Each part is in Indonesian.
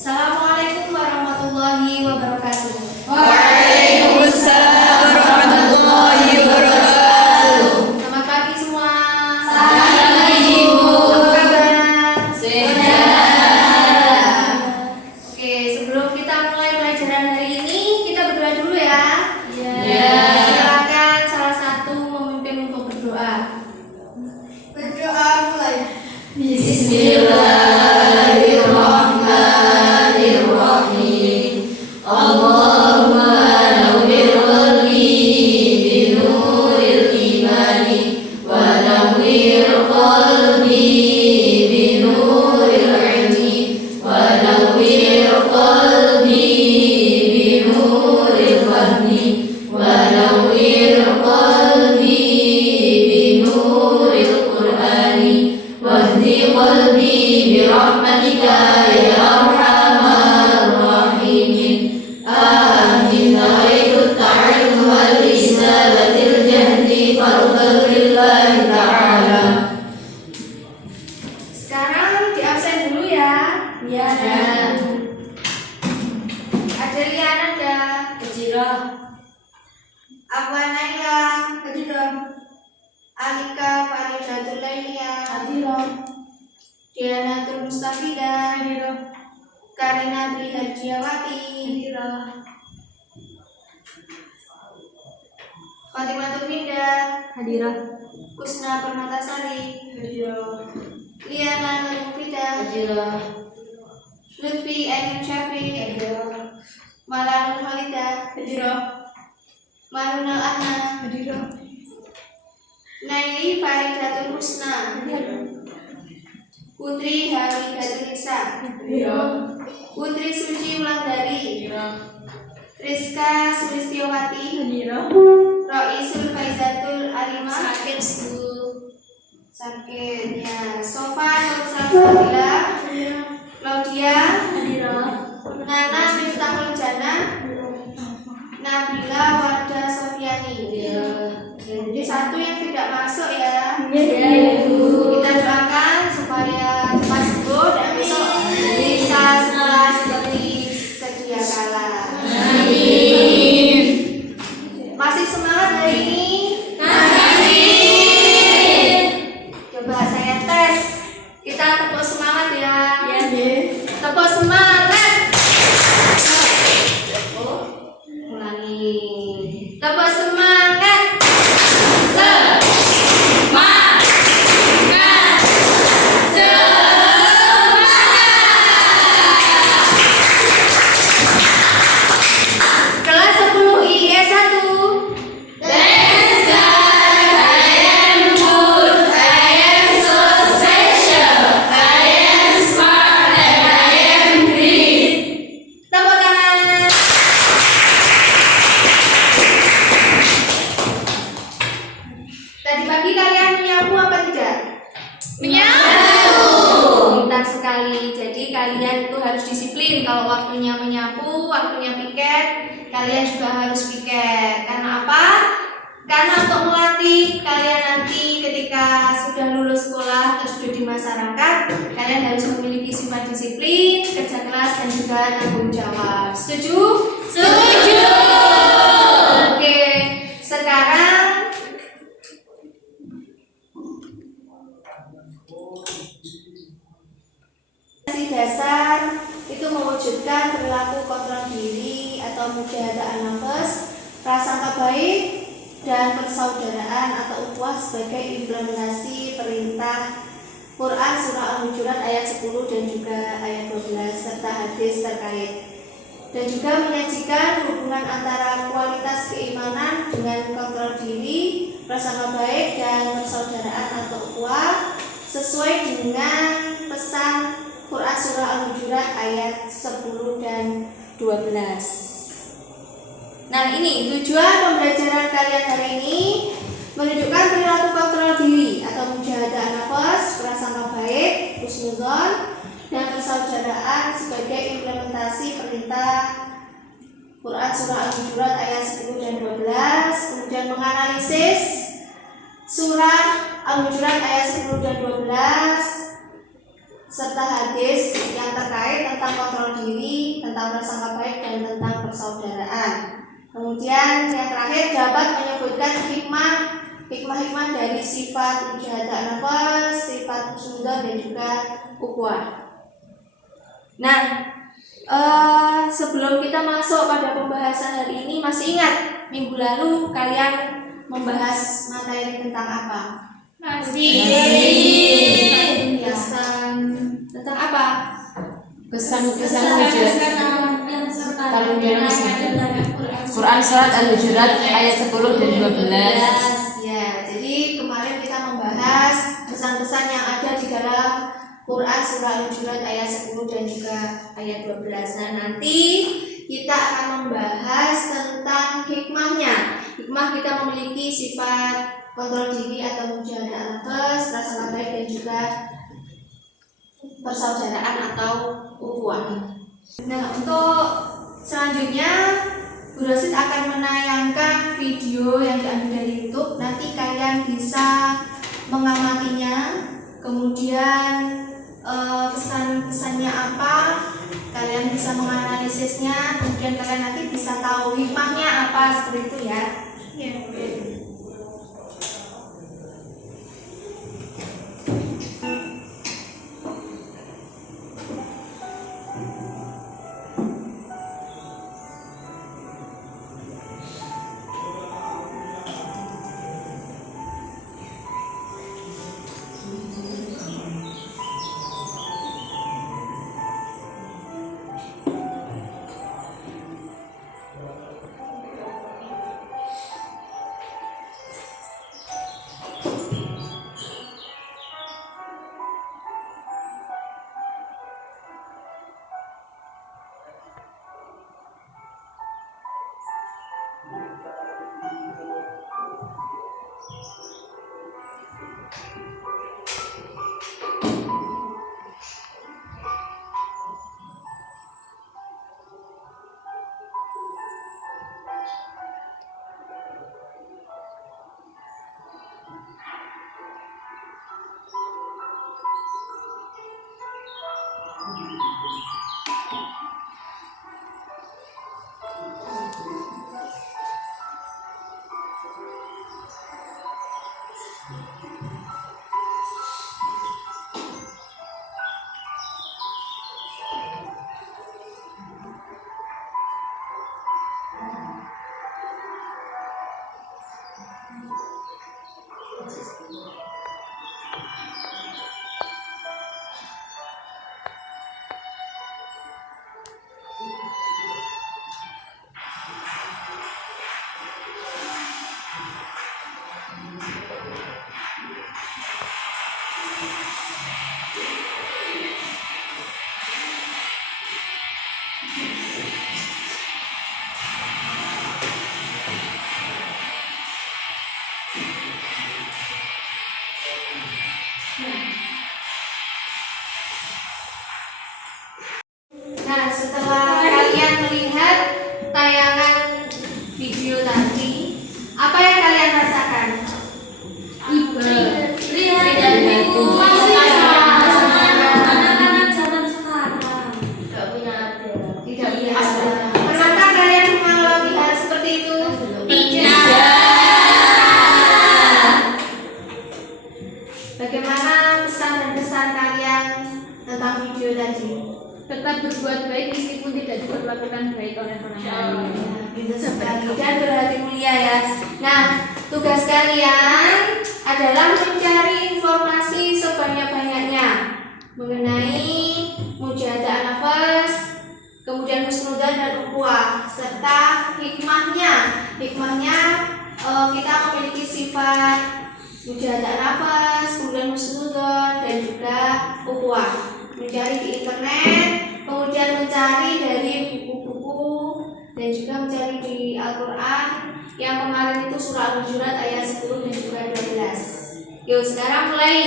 Assalamualaikum warahmatullahi wabarakatuh. Waalaikumsalam warahmatullahi wabarakatuh. Selamat pagi semua. Selamat pagi, Ibu. Apa kabar? Sehat. Oke, sebelum kita mulai pelajaran hari ini, kita berdoa dulu ya. Ya. Silakan salah satu memimpin untuk berdoa. Berdoa mulai. Bismillahirrahmanirrahim. Allahumma nawwir qalbi binuril imani wa nawwir qalbi binuril ilmi wa nawwir qalbi binuril fahmi wa nawwir qalbi binuril qur'ani wahdi qalbi birahmatika ya arhamar rahimin. Amin. Nawaitu ta'allum wal isalatil jahdi fardhan lillahi ta'ala. Sekarang di absen dulu ya. Ya. Ada Liana, ada Kecirah. Afwan Naila, Kecirah. Alika Faridatul Lailia, Hadirah. Dianatul Mustafidah, Hadirah. Karina Tri Harjiawati, Hadirah. Fatimah Minda, Hadirah. Kusna Permatasari, Hadirah. Liana Nur Mufidah, Hadirah. Lutfi Ainun Syafi, Hadirah. Malanur Halidah, Hadirah. Manunal Ahna, Hadirah. Naili Faridatul Husna, Putri Hamidatul Nisa, Hadirah. Putri Suci Wulandari, Hadirah. Rizka Sulistiowati, Hadirah. Roisul Faizatul Alimah, Sakit sakit ya, Sofa Nur Salsabila, Laudia, Hadirah. Nana Miftahul Jannah, Nabila Wardah Sofiani. Jadi satu yang tidak masuk ya. Kita doakan supaya cepat sembuh dan besok bisa sekolah seperti sedia kala. Amin. Masih semangat hari ini? Masih. Coba saya tes. Kita tepuk semangat ya. Ya. Tepuk semangat. Ulangi. Tepuk semangat. Kelas 10 IIS 1. Let's go. I am good. I am so special. I am smart and I am great. Tepuk tangan. Tadi pagi kalian menyapu apa tidak? Pintar sekali. Jadi kalian itu harus disiplin. Kalau waktunya menyapu, waktunya piket, kalian juga harus piket. Karena apa? Karena untuk melatih kalian nanti ketika sudah lulus sekolah terus sudah di masyarakat, kalian harus memiliki sifat disiplin, kerja keras dan juga tanggung jawab. Setuju? Setuju. Oke, sekarang dasar itu mewujudkan perilaku kontrol diri atau mujahadah an-nafs, prasangka baik dan persaudaraan atau ukhuwah sebagai implementasi perintah Quran surah Al-Hujurat ayat 10 dan juga ayat 12 serta hadis terkait, dan juga menyajikan hubungan antara kualitas keimanan dengan kontrol diri, prasangka baik dan persaudaraan atau ukhuwah sesuai dengan pesan Quran surah Al-Hujurat ayat 10 dan 12. Nah, ini tujuan pembelajaran kalian hari ini, menunjukkan perilaku kontrol diri atau mujahadah an-nafs, prasangka baik, husnudzon, dan persaudaraan sebagai implementasi perintah Quran surah Al-Hujurat ayat 10 dan 12. Kemudian menganalisis surah Al-Hujurat ayat 10 dan 12 serta hadis yang terkait tentang kontrol diri persaudaraan. Kemudian yang terakhir dapat menyebutkan hikmah dari sifat mujahadah nafas, sifat husnudzon dan juga ukhuwah. Nah, sebelum kita masuk pada pembahasan hari ini, masih ingat minggu lalu kalian membahas materi tentang apa? Tentang apa? Pesan-pesan Quran surat Al-Hujurat ayat 10 dan 12. Ya, jadi kemarin kita membahas pesan-pesan yang ada di dalam Quran surah Al-Hujurat ayat 10 dan juga ayat 12. Nah, nanti kita akan membahas tentang hikmahnya. Hikmah kita memiliki sifat kontrol diri atau mujahadah nafas, prasangka baik dan juga persaudaraan atau ukhuwah. Nah, untuk selanjutnya Bu Rosid akan menayangkan video yang diambil dari YouTube. Nanti kalian bisa mengamatinya, kemudian pesan-pesannya apa, kalian bisa menganalisisnya, kemudian kalian nanti bisa tahu hikmahnya apa, seperti itu ya. Nah, setelah kalian melihat tayangan video tadi, apa yang kalian rasakan? Tidak punya asa. Pernahkah kalian mengalami hal seperti itu? Bagaimana pesan dan kesan kalian tentang video tadi? Tetap berbuat baik meskipun tidak diperlakukan baik oleh orang lain. Itu sekali dan berhati mulia ya. Nah, tugas kalian adalah mencari informasi sebanyak-banyaknya mengenai mujahadah nafas, kemudian husnudzon dan ukhuwah, serta hikmahnya. Hikmahnya kita memiliki sifat mujahadah nafas, kemudian husnudzon dan juga ukhuwah. Mencari di internet, kemudian mencari dari buku-buku dan juga mencari di Al-Quran yang kemarin itu surah Al-Hujurat ayat 10 dan juga 12. Yuk sekarang mulai.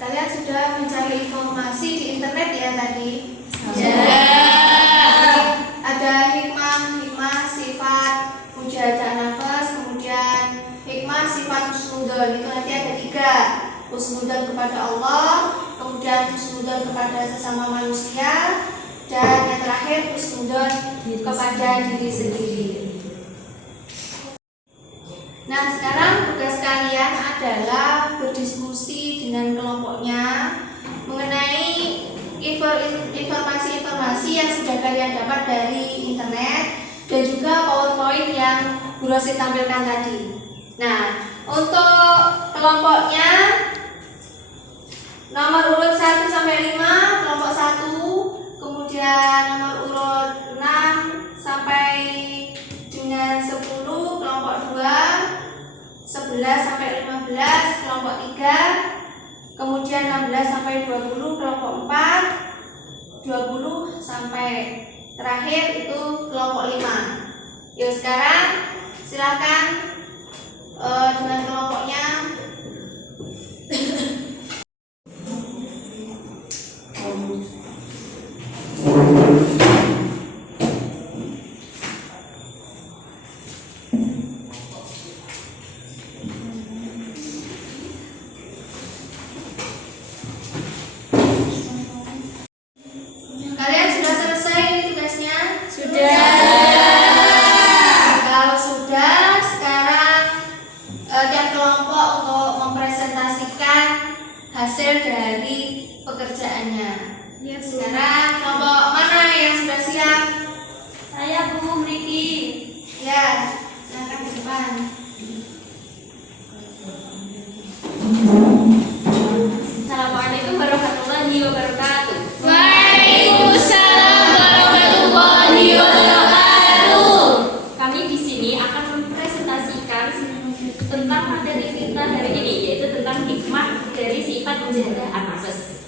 Kalian sudah mencari informasi di internet ya tadi? Ada hikmah sifat mujahadah nafas, kemudian hikmah sifat husnudon. Itu nanti ada 3. Husnudon kepada Allah, kemudian husnudon kepada sesama manusia, dan yang terakhir husnudon kepada diri sendiri. Nah, sekarang tugas kalian adalah berdiskusi dengan kelompoknya mengenai informasi-informasi yang sudah kalian dapat dari internet dan juga PowerPoint yang Bu Rosi tampilkan tadi. Nah, untuk kelompoknya nomor urut 1 sampai 5 kelompok 1, kemudian nomor urut 6 sampai dengan 10 kelompok 2, 11 sampai 15 kelompok 3, kemudian 16 sampai 20 kelompok 4, 20 sampai terakhir itu kelompok 5. Yuk sekarang silakan dengan kelompoknya. Kalian sudah selesai ini tugasnya? Sudah. Kalau sudah, sekarang tiap kelompok untuk mempresentasikan hasil dari pekerjaannya. Ya, Bu. Sekarang kelompok mana yang sudah siap? Saya Bu Riki. Ya, silakan ke depan. Assalamualaikum warahmatullahi wabarakatuh. Waalaikumsalam warahmatullahi wabarakatuh. Kami di sini akan mempresentasikan tentang materi kita hari ini, yaitu tentang hikmah dari sifat mujahadah an-nafs.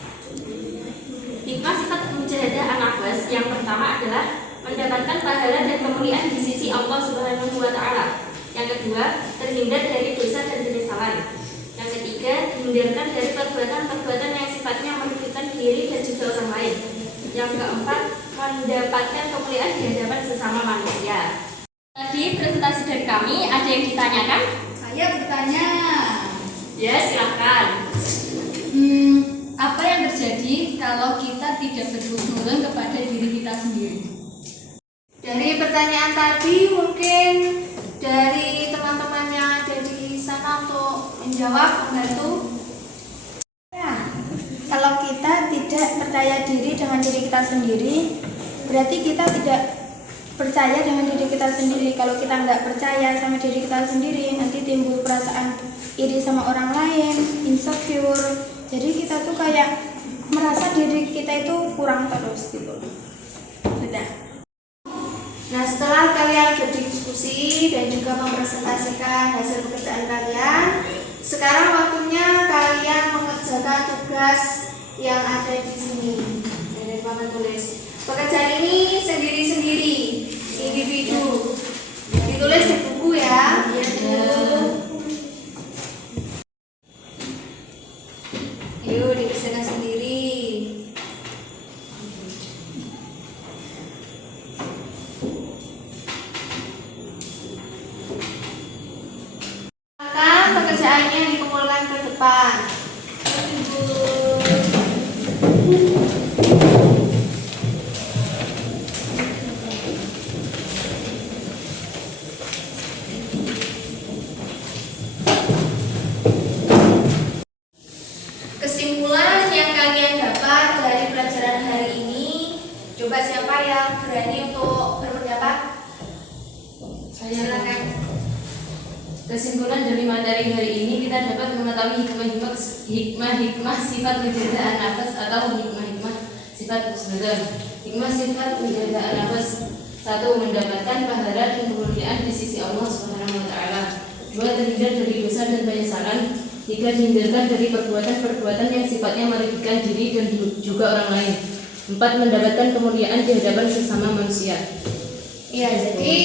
Hikmah sifat mujahadah an-nafs yang pertama adalah mendapatkan pahala dan kemuliaan di sisi Allah Subhanahu wa Ta'ala. Yang kedua, terhindar dari dosa dan penyesalan. Yang ketiga, dihindarkan dari perbuatan-perbuatan yang sifatnya merugikan diri dan juga orang lain. Yang keempat, mendapatkan kemuliaan di hadapan sesama manusia. Tadi presentasi dari kami, ada yang ditanyakan? Saya bertanya, Ya, silahkan. apa yang terjadi kalau kita tidak berhusnuzon kepada diri kita sendiri? Dari pertanyaan tadi mungkin dari teman-teman yang ada di sana untuk menjawab, membantu. Nah, kalau kita tidak percaya diri dengan diri kita sendiri, berarti kita tidak percaya dengan diri kita sendiri. Kalau kita nggak percaya sama diri kita sendiri, nanti timbul perasaan iri sama orang lain, insecure. Jadi kita tuh kayak merasa diri kita itu kurang terus gitu. Sudah. Nah, setelah kalian berdiskusi dan juga mempresentasikan hasil pekerjaan kalian, sekarang waktunya kalian mengerjakan tugas yang ada di sini. Dari papan tulis. Pekerjaan ini sendiri-sendiri, individu. Ditulis di buku ya. Yuk, dikerjakan sendiri. Silakan pekerjaannya dikumpulkan ke depan. Kesimpulan yang kalian dapat dari pelajaran hari ini, coba siapa yang berani untuk berpendapat? Silakan. Kesimpulan dari materi hari ini, kita dapat mengetahui hikmah sifat mujahadah an-nafs atau hikmah sifat husnuzon. Hikmah sifat mujahadah an-nafs: 1. Mendapatkan pahala dan kemuliaan di sisi Allah Subhanahu wa Ta'ala. 2. Terhindar dari dosa dan penyesalan. 3. Dihindarkan dari perbuatan-perbuatan yang sifatnya merugikan diri dan juga orang lain. 4. Mendapatkan kemuliaan di hadapan sesama manusia. Iya, jadi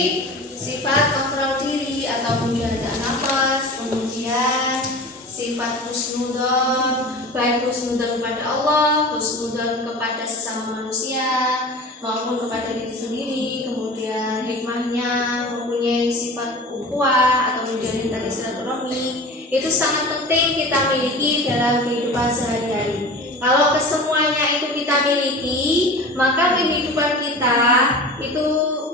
sifat kontrol diri atau mujahadah nafas, kemudian sifat sifat husnudzon, baik husnudzon kepada Allah, husnudzon kepada sesama manusia maupun kepada diri sendiri. Kemudian hikmahnya mempunyai sifat ukhuwah atau menjalin tali silaturahmi, itu sangat penting kita miliki dalam kehidupan sehari-hari. Kalau kesemuanya itu kita miliki, maka kehidupan kita itu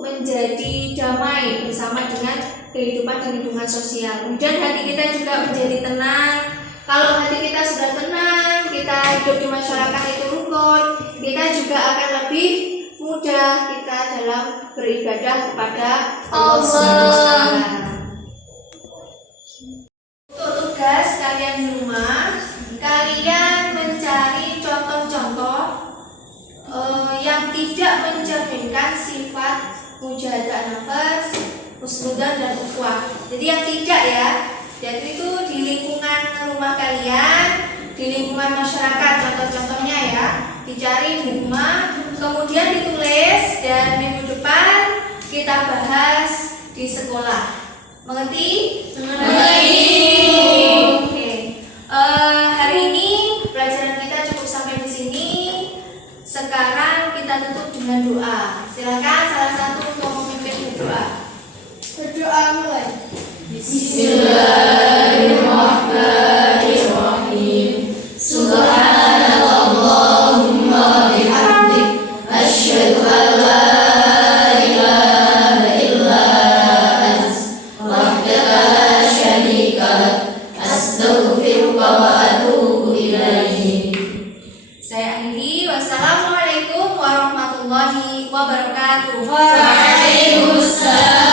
menjadi damai bersama dengan kehidupan dan lingkungan sosial. Kemudian hati kita juga menjadi tenang. Kalau hati kita sudah tenang, kita hidup di masyarakat itu rukun, kita juga akan lebih mudah kita dalam beribadah kepada Allah SWT. Untuk tugas kalian di rumah, kalian mencari contoh-contoh yang tidak mencerminkan sifat mujahadah nafas, husnudzon dan ukhuwah. Jadi yang tidak ya, jadi itu di lingkungan rumah kalian, di lingkungan masyarakat, contoh-contohnya ya, dicari di rumah, kemudian ditulis dan minggu depan kita bahas di sekolah. Mengerti? Mengerti. Oke. Hari ini pelajaran kita cukup sampai di sini. Sekarang kita tutup dengan doa. Silakan salah satu untuk memimpin berdoa. Berdoa mulai. Bismillahirrahmanirrahim. Subhanallahumma bihamdik, asyhadu an la ilaha illa anta, wahdaka la syarika lak, astaghfiruka wa atubu ilaik. Saya akhiri. Wassalamualaikum warahmatullahi wabarakatuh. Waalaikumsalam.